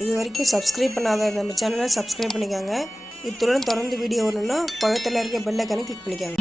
இது வரைக்கும் சப்ஸ்கிரைப் பண்ணாத நம்ம சேனலை சப்ஸ்கிரைப் பண்ணிக்கோங்க. இத்துடன் தொடர்ந்து வீடியோ வரணும்னா பக்கத்தில் இருக்க பெல் ஐகானை கிளிக் பண்ணிக்கோங்க.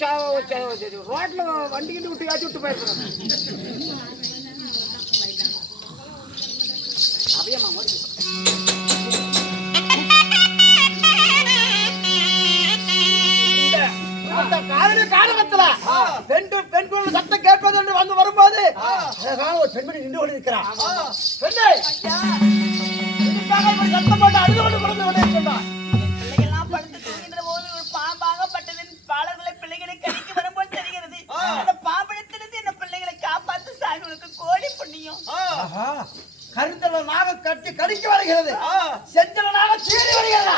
ரோட்ல வண்டி கிண்டி விட்டு ஏற்றி விட்டு போயிருக்கோம். அவையம்மா காலகத்துல பெண் குழந்தை சத்தம் கேட்பது என்று வந்து வரும்போது அழகான ஒரு பெண்மணி நின்று கொண்டு இருக்கிறார். பெண்ணே சத்தம் போட்டு அழுது கொண்டு குழந்தை கொண்டு இருக்கிறார். பிள்ளைகள்லாம் படுத்து தூங்கின்ற போது ஒரு பாம்பாகப்பட்டதின் பாலர்களை பிள்ளைகளை கடிக்க வரும்போது தெரிகிறது. அந்த பாம்பிடத்திலிருந்து இந்த பிள்ளைகளை காப்பாத்து சாமி உனக்கு கோடி புண்ணியம். கருந்தலனாக கட்டி கடிக்க வருகிறது, செஞ்சலனாக சீறி வருகிறது.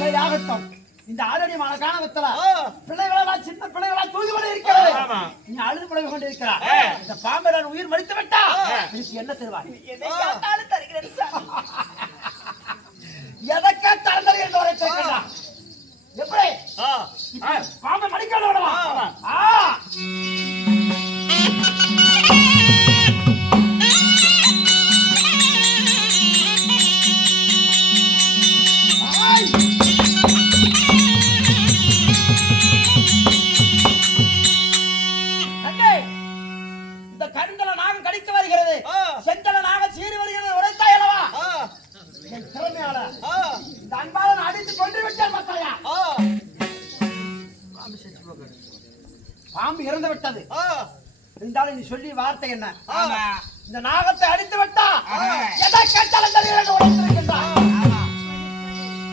சரி ஆகட்டும். இந்த ஆரடி மழக்காலத்துல பிள்ளைகளா சின்ன பிள்ளைகளா தூங்கி கொண்டு இருக்கிறது. நீ அழுது புலம்பி கொண்டு இருக்கிறார். இந்த பாம்புடன் உயிர் மடித்து விட்டா என்ன தருவார்? எதை கேட்டாலும் தருகிறது சாமி. எதை கேட்டாலும் தருகிறேன். எப்படி பாம்பை மடிக்க விடவா? பாம்பு இறந்து விட்டது என்றாலும் நீ சொல்லி வார்த்தை என்ன? இந்த நாகத்தை அடித்து விட்டா எதை கேட்டாலும்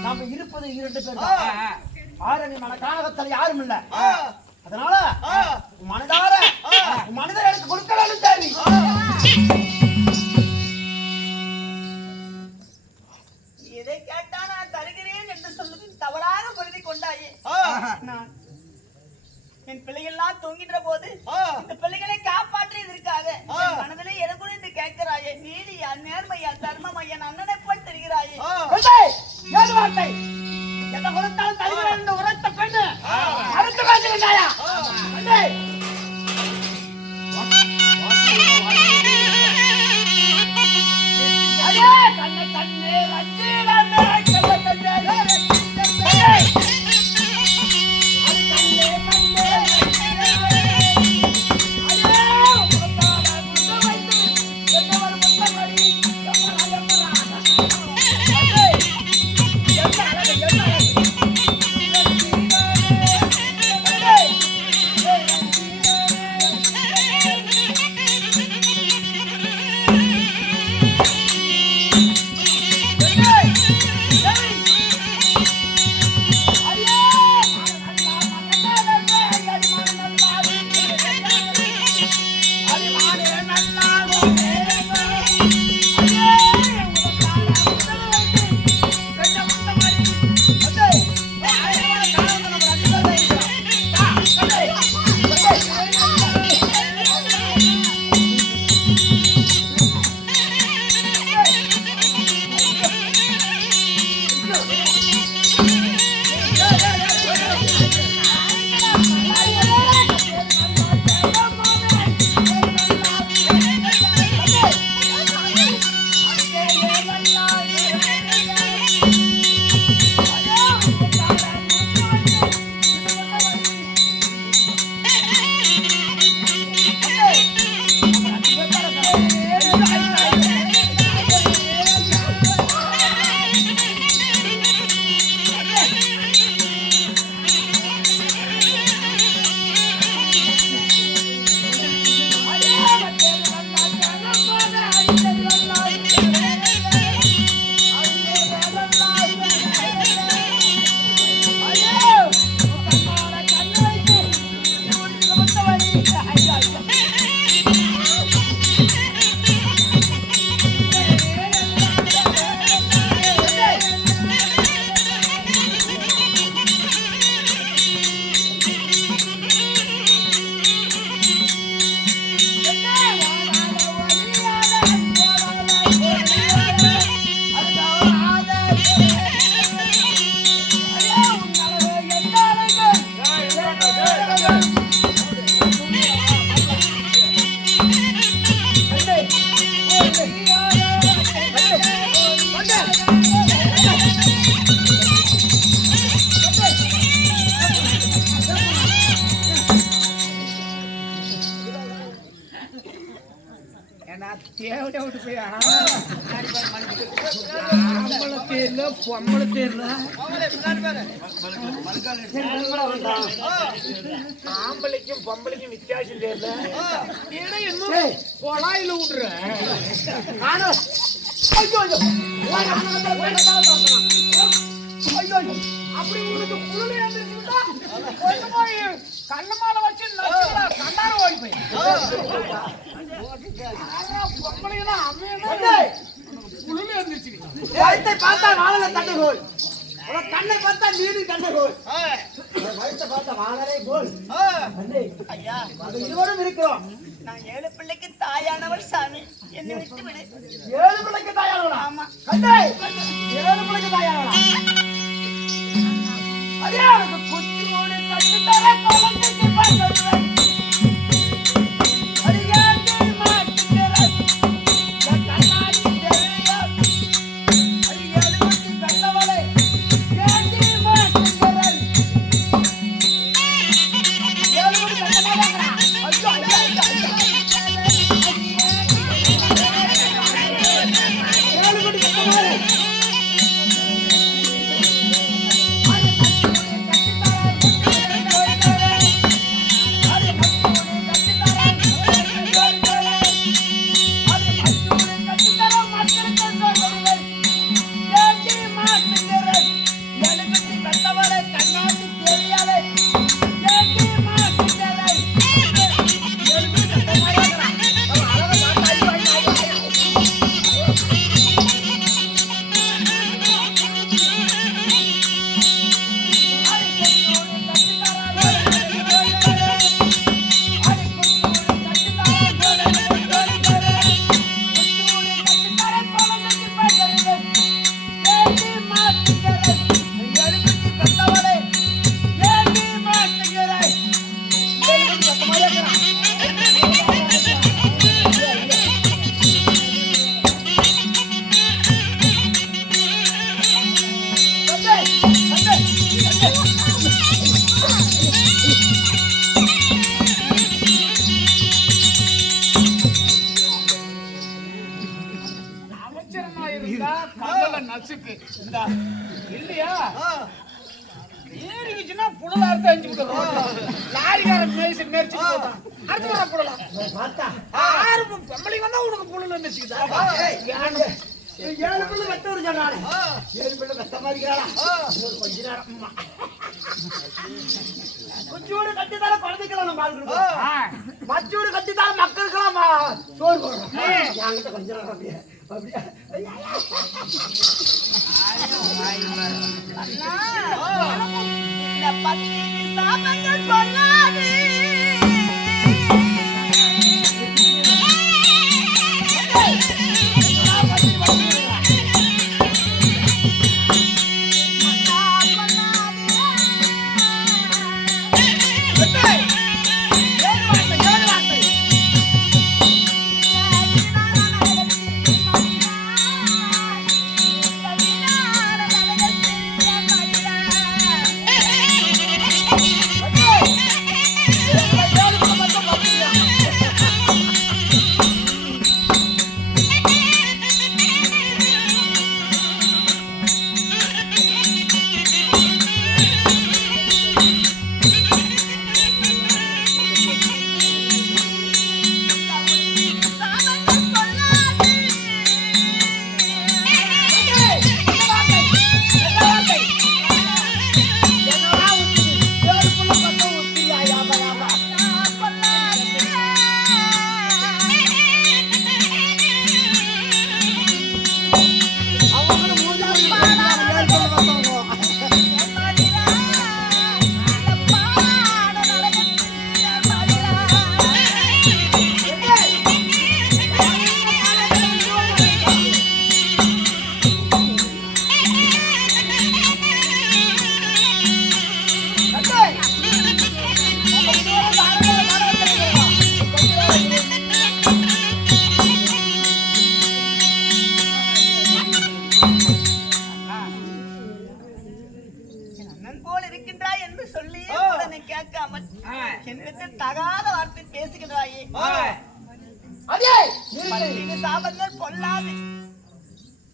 நாம இருப்பது 2 பேர். ஆரணி மன கானகத்தில் யாரும் இல்ல. அதனால மனதார மனிதர் எனக்கு கொடுக்க வேண்டும் தேவி. எதை கேட்டா நான் தருகிறேன் என்று சொல்லுது தவறாக புரிந்து கொண்டாயே. நான் என் பிள்ளைகள்லாம் தூங்கின்ற போது இந்த பிள்ளைகளை காப்பாற்றியதற்காக மனதிலே எனக்கு என்று கேட்கிறாயே. நீதியா, நேர்மையா, தர்மமையா, அண்ணனை போல் தெரிகிறாயே. வார்த்தை எதை கொடுத்தாலும் தருகிறேன் என்று உரைத்த பெண்ணு அடுத்து பேசுகிறாயா? தேவடைய விட்டு போய் ஆம்பளை தேர்ல பொம்பளை தேர்ல ஆம்பளைக்கும் பொம்பளைக்கும் வித்தியாசம் தெரியல இன்னும் கொலாயில விடுறேன் அப்படி உங்களுக்கு புருளை கண்ணமால வச்சு கண்டார ஓடி போய் பார்த்தா வாழல தண்டகோல் கண்ணை பார்த்தா நீரு தண்டகோல் வயிற்றை பார்த்தா வாழலே கோல் ஐயா இருவரும் இருக்கிறோம் நான் 7 பிள்ளைக்கு தாயானவர் சாமி என்னை விட்டு விடு 7 பிள்ளைக்கு தாயானவளா ஆமா கண்ணே 7 பிள்ளைக்கு தாயானவளா அதே எனக்கு குச்சியோடு கட்டி தர குழந்தைக்கு பார்க்கிறேன் இல்லையா ஏறிச்சுன்னா புடலா அறுத்து அஞ்சு லாரிக்காரன் மேய்ச்சி மேய்ச்சி அடுத்து வர புடலாம் ஆறு பொம்பளை வந்தா உனக்கு புடல நினைச்சுக்கிட்டா 7 பிள்ளை வெட்ட ஒரு சொன்னாரு 7 பிள்ளை வெட்ட மாதிரிக்கிறாளா கொஞ்ச நேரம் கொஞ்சோடு கட்டித்தால குழந்தைக்கலாம் நம்ம ஆளுக்கு மச்சோடு கட்டித்தால மக்களுக்கெல்லாம் சோறு போடுறோம் என்கிட்ட கொஞ்ச நேரம் அப்படியே இந்த 10 சாபங்கள் சொல்லாதே அடே பன்னிரு சாபங்கள் பொல்லாது.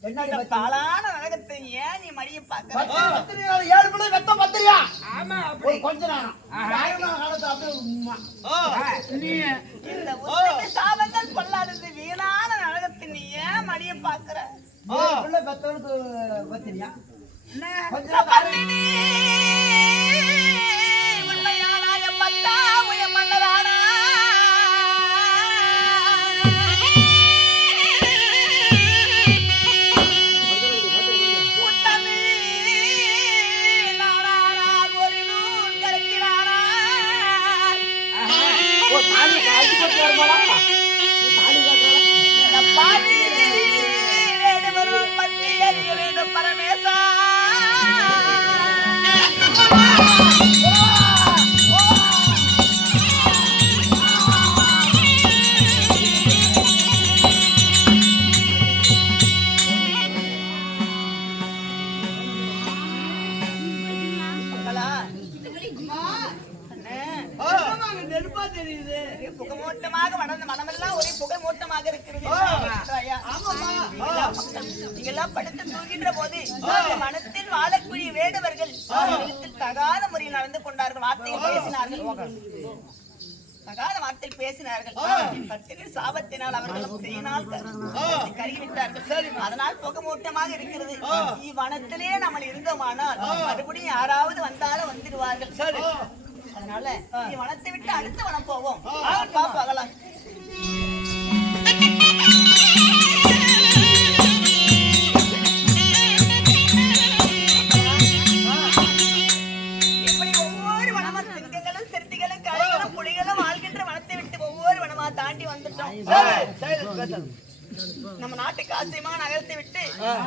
என்னடி இந்த பத்தி? பாலான நரகத்தை ஏன் நீ மடிய பாக்குற? பத்திரியா 7 பிள்ளை வெத்தம் பத்திரியா? ஆமா அப்படி கொஞ்ச நேரம். ஆயிரம் காலத்துல அப்படியே உம்மா. இந்த உத்தம சாபங்கள் பொல்லாதது வீணான நரகத்தை நீ ஏன் மடிய பாக்குற? 7 பிள்ளை வெத்தம்க்கு பத்திரியா? கொஞ்ச இந்த நேரம் பத்தினி உண்மையானா எம்மத்தா உய மன்னரானா? உத்தமி நானானால் ஒரு நூல் கருத்தினானால் ஓ தாலி காட்டி போட்டு வரமாடா. தாலி காட்டுறா. இந்த பாவி வேடுவரும் பற்றி அறிய வேண்டும் பரமேசா. மக்களா, அண்ணே, நெருப்பா தெரியுது. புகமூட்டமாக வளர்ந்த மனமெல்லாம் ஒரே புகைமூட்டமாக இருக்கிறது. ஐயா, நீங்கெல்லாம் படுத்து தூங்கின்ற போது மனத்தில் வாழக்கூடிய வேடுவர்கள் இடத்தில் தகாத முறையில் நடந்து கொண்டார்கள், வார்த்தையில் பேசினார்கள். தகாத வார்த்தையில் பேசினார்கள். பத்திரி சாபத்தினால் அவர்களும் செய்யினால் கருகிவிட்டார்கள். அதனால் புகமூட்டமாக இருக்கிறது. இவ்வனத்திலே நம்ம இருந்தோமானால் மறுபடியும் யாராவது வந்தாலும் வந்துடுவார்கள். அதனால நீ வனத்தை விட்டு அடுத்த வனம் போவோம். பாக்கலாம். இப்படி ஒவ்வொரு வனமா சிங்கங்களும் சிறுத்தைகளும் கரைகளும் புலிகளும் வாழ்கின்ற வனத்தை விட்டு ஒவ்வொரு வனமா தாண்டி வந்துட்டோம். நம்ம நாட்டுக்கு ஆசியமா நகரத்தை விட்டு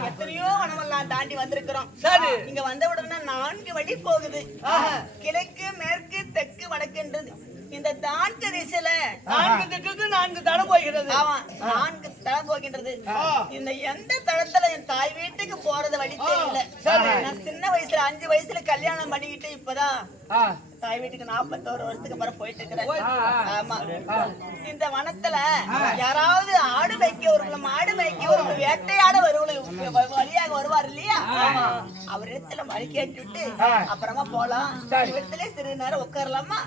எத்தனையோ வனமெல்லாம் தாண்டி வந்திருக்கிறோம். இங்க வந்த உடனே 4 வழி போகுது. கிழக்கு மேற்கு தெற்கு வடக்குன்றது. இந்த 4 திசையில 4 திக்குக்கு 4 தடம் போகிறது. ஆமா 4 தடம் போகின்றது. இந்த எந்த தடத்துல என் தாய் வீட்டுக்கு போறது வழி தெரியல. நான் சின்ன வயசுல 5 வயசுல கல்யாணம் பண்ணிக்கிட்டு இப்பதான் தாய் வீட்டுக்கு 41 வருஷத்துக்கு அப்புறம் போயிட்டு இருக்கிறேன். ஆமா இந்த வனத்துல யாராவது ஆடு மேய்க்கவர்களும் மாடு மேய்க்கவர்களும் வேட்டையாட வருவர்களும் வழியாக வருவார் இல்லையா, அவரிடத்துல வழி கேட்டுட்டு அப்புறமா போலாம். இடத்துல சிறிது நேரம் உட்காரலாமா?